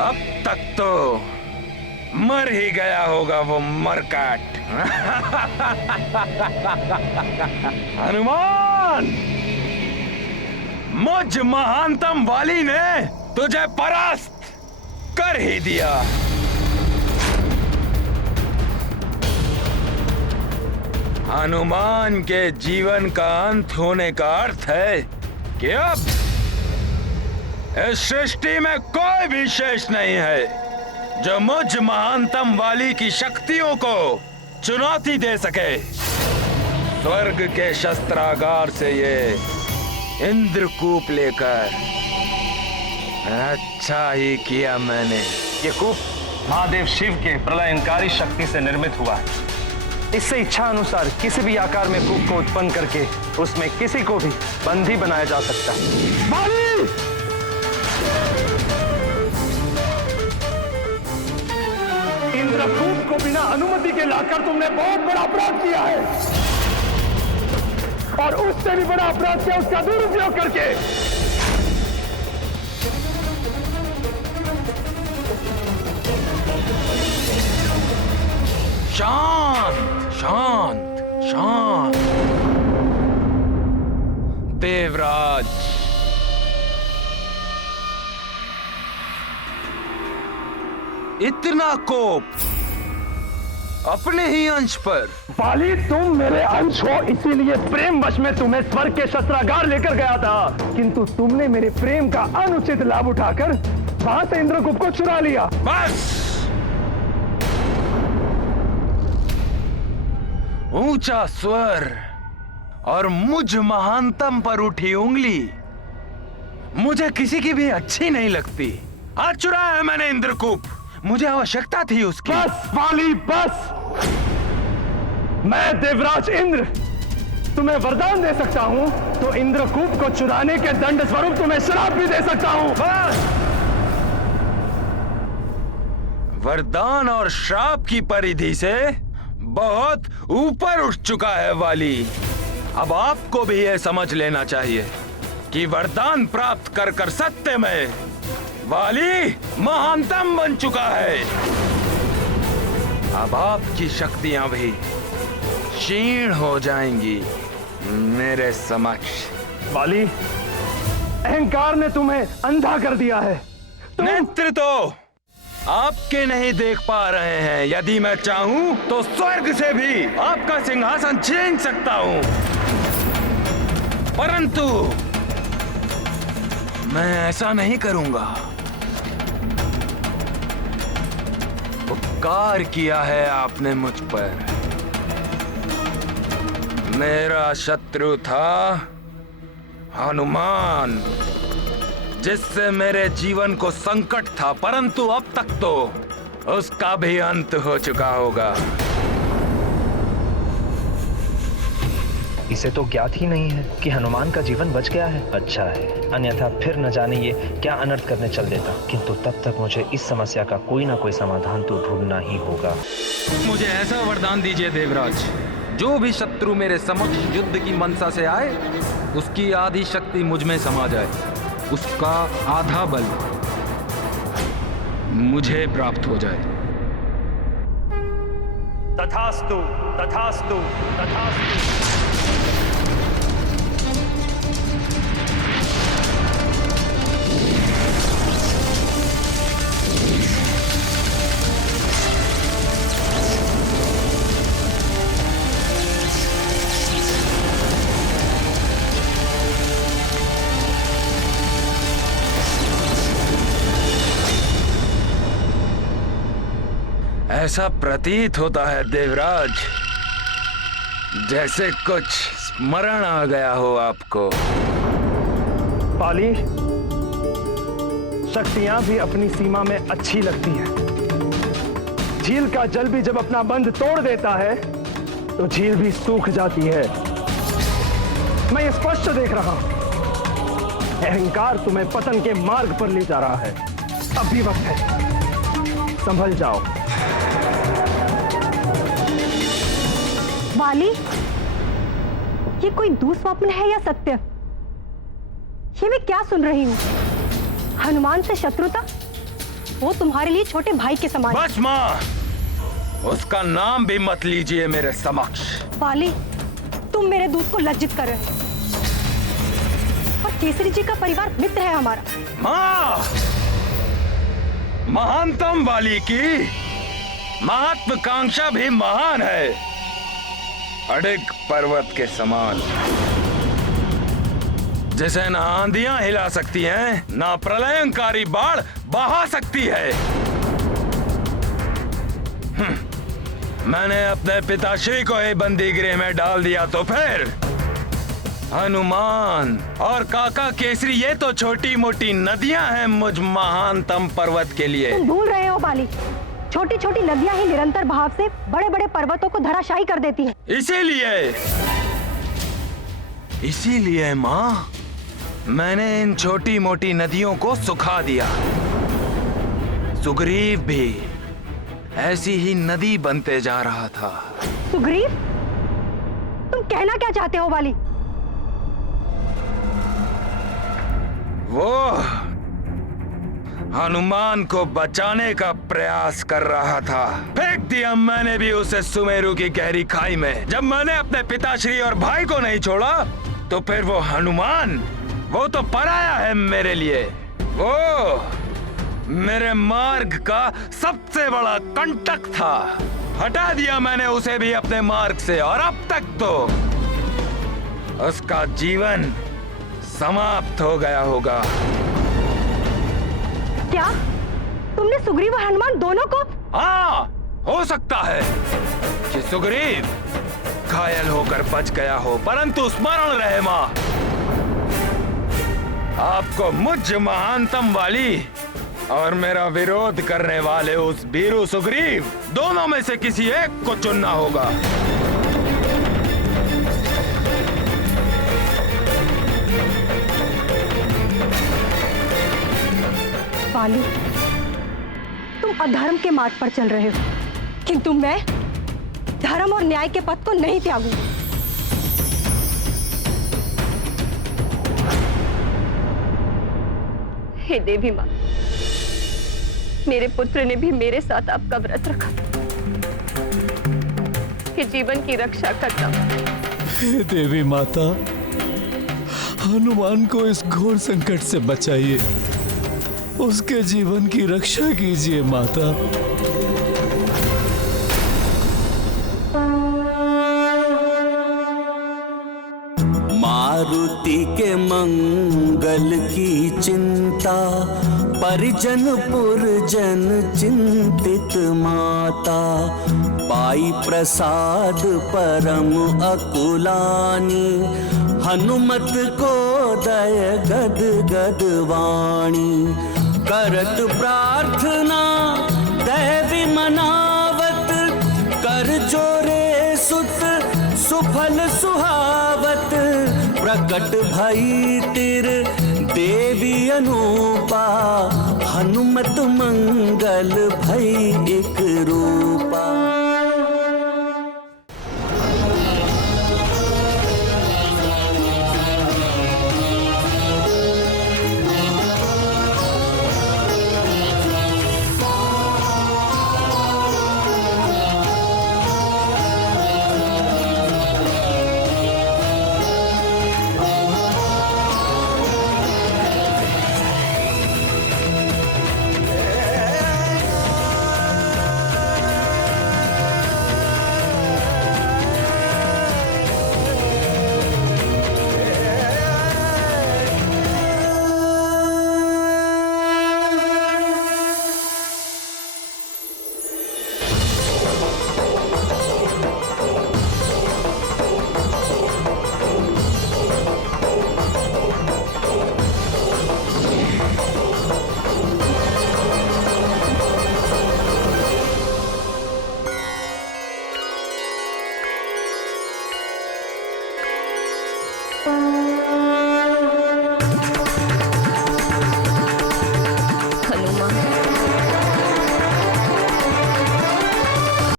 अब तक तो मर ही गया होगा वो मरकाट। हनुमान, मुझ महानतम वाली ने तुझे परास्त कर ही दिया। हनुमान के जीवन का अंत होने का अर्थ है कि अब इस सृष्टि में कोई भी शेष नहीं है जो मुझ महानतम वाली की शक्तियों को चुनौती दे सके। स्वर्ग के शस्त्रागार से ये इंद्रकूप लेकर अच्छा ही किया मैंने। ये कूप महादेव शिव के प्रलयंकारी शक्ति से निर्मित हुआ है। इससे इच्छा अनुसार किसी भी आकार में कूप को उत्पन्न करके उसमें किसी को भी बंदी बनाया जा सकता है। बाली! इंद्रकूप को बिना अनुमति के लाकर तुमने बहुत बड़ा अपराध किया है, और उससे भी बड़ा अपराध किया उसका दुरुपयोग करके। शांत शांत शांत। देवराज, इतना कोप अपने ही अंश पर? बाली, तुम मेरे अंश हो, इसीलिए प्रेम वश में तुम्हें स्वर्ग के शस्त्रागार लेकर गया था, किंतु तुमने मेरे प्रेम का अनुचित लाभ उठाकर वहां से इंद्रकूप को चुरा लिया। बस! ऊंचा स्वर और मुझ महानतम पर उठी उंगली मुझे किसी की भी अच्छी नहीं लगती। आज चुराया है मैंने इंद्रकूप, मुझे आवश्यकता थी उसकी। बस बाली, बस! मैं देवराज इंद्र तुम्हें वरदान दे सकता हूं, तो इंद्रकूप को चुराने के दंड स्वरूप तुम्हें श्राप भी दे सकता हूं। बस! वरदान और श्राप की परिधि से बहुत ऊपर उठ चुका है वाली। अब आपको भी यह समझ लेना चाहिए कि वरदान प्राप्त कर कर सत्य में वाली महानतम बन चुका है। अब आपकी शक्तियां भी क्षीण हो जाएंगी मेरे समक्ष। बाली, अहंकार ने तुम्हें अंधा कर दिया है। नेत्र तो आपके नहीं देख पा रहे हैं। यदि मैं चाहूं तो स्वर्ग से भी आपका सिंहासन छीन सकता हूं, परंतु मैं ऐसा नहीं करूंगा। उपकार किया है आपने मुझ पर। मेरा शत्रु था हनुमान, जिससे मेरे जीवन को संकट था, परंतु अब तक तो उसका भी अंत हो चुका होगा। इसे तो ज्ञात ही नहीं है कि हनुमान का जीवन बच गया है। अच्छा है, अन्यथा फिर न जाने ये क्या अनर्थ करने चल देता। किंतु तब तक मुझे इस समस्या का कोई ना कोई समाधान तो ढूंढना ही होगा। मुझे ऐसा वरदान दीजिए देवराज, जो भी शत्रु मेरे समक्ष युद्ध की मनसा से आए, उसकी आधी शक्ति मुझ में समा जाए, उसका आधा बल मुझे प्राप्त हो जाए। तथास्तु, तथास्तु, तथास्तु। ऐसा प्रतीत होता है देवराज, जैसे कुछ स्मरण आ गया हो आपको। बाली, शक्तियां भी अपनी सीमा में अच्छी लगती हैं। झील का जल भी जब अपना बंध तोड़ देता है तो झील भी सूख जाती है। मैं ये स्पष्ट देख रहा हूं, अहंकार तुम्हें पतन के मार्ग पर ले जा रहा है। अब भी वक्त है, संभल जाओ। वाली, ये कोई दुस्वप्न है या सत्य? ये मैं क्या सुन रही हूं? हनुमान से शत्रुता, वो तुम्हारे लिए छोटे भाई के समान है। बस माँ, उसका नाम भी मत लीजिए मेरे समक्ष। वाली, तुम मेरे दूध को लज्जित कर रहे हो। और केसरी जी का परिवार मित्र है हमारा। माँ, महानतम वाली की महत्वाकांक्षा भी महान है, अडिग पर्वत के समान, जिसे ना आंधियां हिला सकती हैं, ना प्रलयंकारी बाढ़ बहा सकती है। मैंने अपने पिताश्री को ही बंदी गृह में डाल दिया तो फिर हनुमान और काका केसरी ये तो छोटी मोटी नदियां हैं मुझ महानतम पर्वत के लिए। तुम भूल रहे हो बाली, छोटी छोटी नदियां ही निरंतर बहाव से बड़े बड़े पर्वतों को धराशायी कर देती हैं। इसीलिए माँ, मैंने इन छोटी मोटी नदियों को सुखा दिया। सुग्रीव भी ऐसी ही नदी बनते जा रहा था। सुग्रीव, तुम कहना क्या चाहते हो बाली? वो हनुमान को बचाने का प्रयास कर रहा था। फेंक दिया मैंने भी उसे सुमेरु की गहरी खाई में। जब मैंने अपने पिताश्री और भाई को नहीं छोड़ा तो फिर वो हनुमान, वो तो पराया है मेरे लिए। वो मेरे मार्ग का सबसे बड़ा कंटक था। हटा दिया मैंने उसे भी अपने मार्ग से, और अब तक तो उसका जीवन समाप्त हो गया होगा। क्या तुमने सुग्रीव और हनुमान दोनों को? हाँ, हो सकता है कि सुग्रीव घायल होकर बच गया हो, परंतु स्मरण रहे माँ, आपको मुझ महानतम वाली और मेरा विरोध करने वाले उस वीरू सुग्रीव, दोनों में से किसी एक को चुनना होगा। वाली, तुम अधर्म के मार्ग पर चल रहे हो, किंतु मैं धर्म और न्याय के पथ को नहीं त्यागूंगी। हे देवी माँ, मेरे पुत्र ने भी मेरे साथ आपका व्रत रखा कि जीवन की रक्षा करना। हे देवी माता, हनुमान को इस घोर संकट से बचाइए, उसके जीवन की रक्षा कीजिए माता। मारुति के मंगल की चिंता, परिजन पुरजन चिंतित माता। पाई प्रसाद परम अकुलानी, हनुमत को दय गद गद वाणी। करत प्रार्थना दैवी मनावत, कर जोरे सुत सुफल सुहावत। प्रकट भई तिर देवी अनूपा, हनुमत मंगल भई एक रूपा।